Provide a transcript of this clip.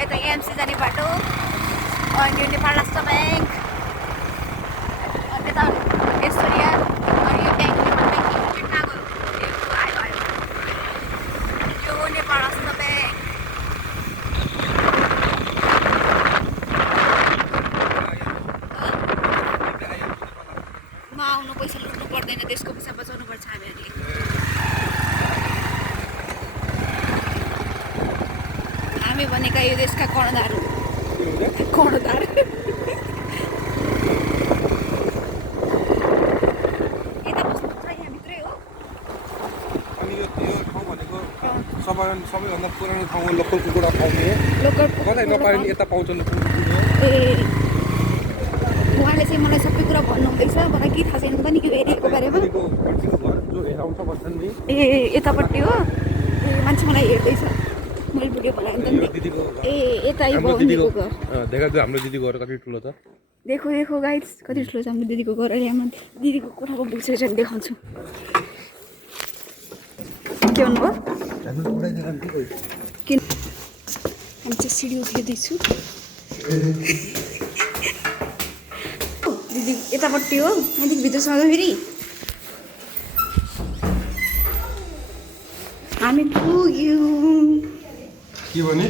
यता एमसी जाने बाटो अनि यो नेपाल राष्ट्र ब्याङ्क यता एस्टोरिया अनि यो ब्याङ्क आयो यो नेपाल राष्ट्र ब्याङ्क आउनु पैसा लुट्नु पर्दैन देशको पैसा बचाउनु पर्छ हामीहरूले हामी भनेका यो देशका कर्णधार कर्णधार यता बस्नुहुन्छ यहाँभित्रै हो अनि यो ठाउँ भनेको सबैभन्दा पुरानो ठाउँ हो लोकल कुकुरा पाउने लोकल कतै नपाइने यता पाउँछन् ए उहाँले चाहिँ मलाई सबै कुरा भन्नुहुँदैछ मलाई के थाहा छैन त नि यो एरियाको बारेमा जो हेराउँछ भन्छन् नि ए यतापट्टि हो ए मान्छे मलाई हेर्दैछ मैले भिडियो बनाएँ नि त ए यता यो दिदीको घर देखाएको हाम्रो दिदीको घर कति ठुलो छ देखो देखो गाइस कति ठुलो छ हाम्रो दिदीको घर अहिले हाम्रो दिदीको कोठाको बुक्स चाहिँ देखाउँछु के भन्नुभयो किन हामी चाहिँ सिडी उठ्दैछु दिदी यतापट्टि हो अलिक भित्रसँग फेरि हामी पुग्यौँ के भने